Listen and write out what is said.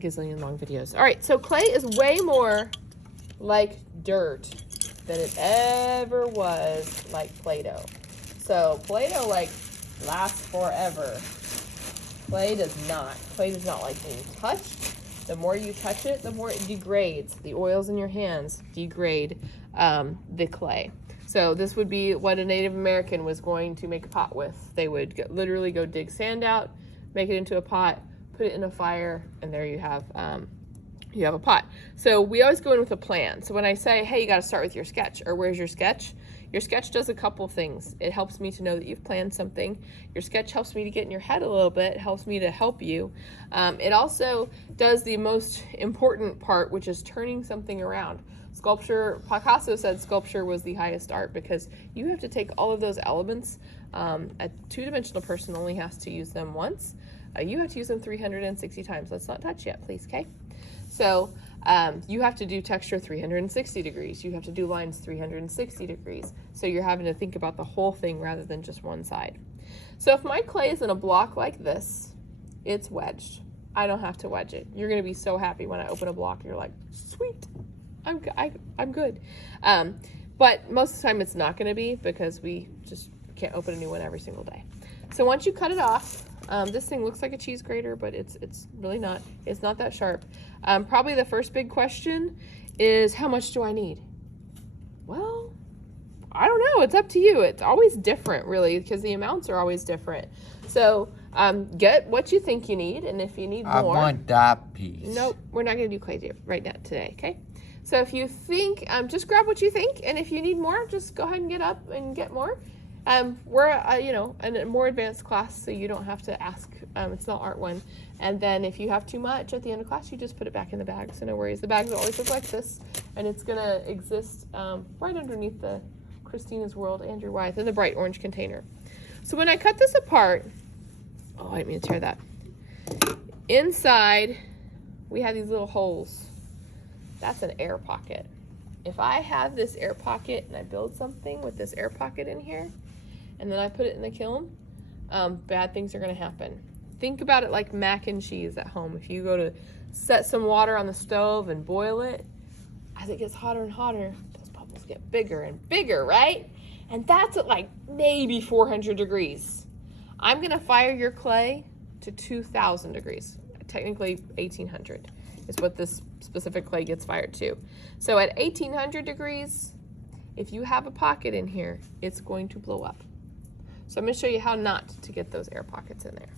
gazillion long videos. All right, so clay is way more like dirt than it ever was like Play-Doh. So Play-Doh like lasts forever. Clay does not. Clay does not like being touched. The more you touch it, the more it degrades. The oils in your hands degrade the clay. So this would be what a Native American was going to make a pot with. They would literally go dig sand out, make it into a pot, put it in a fire, and there you have a pot. So we always go in with a plan. So when I say, hey, you got to start with your sketch, or where's your sketch? Your sketch does a couple things. It helps me to know that you've planned something. Your sketch helps me to get in your head a little bit. It helps me to help you. It also does the most important part, which is turning something around. Sculpture, Picasso said sculpture was the highest art because you have to take all of those elements. A two-dimensional person only has to use them once. You have to use them 360 times. Let's not touch yet, please, okay? So you have to do texture 360 degrees. You have to do lines 360 degrees. So you're having to think about the whole thing rather than just one side. So if my clay is in a block like this, it's wedged. I don't have to wedge it. You're going to be so happy when I open a block and you're like, sweet, I'm good. But most of the time it's not going to be because we just can't open a new one every single day. So once you cut it off, this thing looks like a cheese grater, but it's really not. It's not that sharp. Probably the first big question is, how much do I need? Well, I don't know. It's up to you. It's always different, really, because the amounts are always different. So get what you think you need, and if you need more. I want that piece. Nope, we're not going to do clay right now today, okay? So if you think, just grab what you think, and if you need more, just go ahead and get up and get more. We're, in a more advanced class, so you don't have to ask. It's not Art 1. And then if you have too much at the end of class, you just put it back in the bag, so no worries. The bags always look like this, and it's going to exist right underneath the Christina's World Andrew Wyeth in the bright orange container. So when I cut this apart, oh, I didn't mean to tear that. Inside, we have these little holes. That's an air pocket. If I have this air pocket and I build something with this air pocket in here, and then I put it in the kiln, bad things are going to happen. Think about it like mac and cheese at home. If you go to set some water on the stove and boil it, as it gets hotter and hotter, those bubbles get bigger and bigger, right? And that's at like maybe 400 degrees. I'm going to fire your clay to 2,000 degrees, technically 1,800. Is what this specific clay gets fired to. So at 1,800 degrees, if you have a pocket in here, it's going to blow up. So I'm going to show you how not to get those air pockets in there.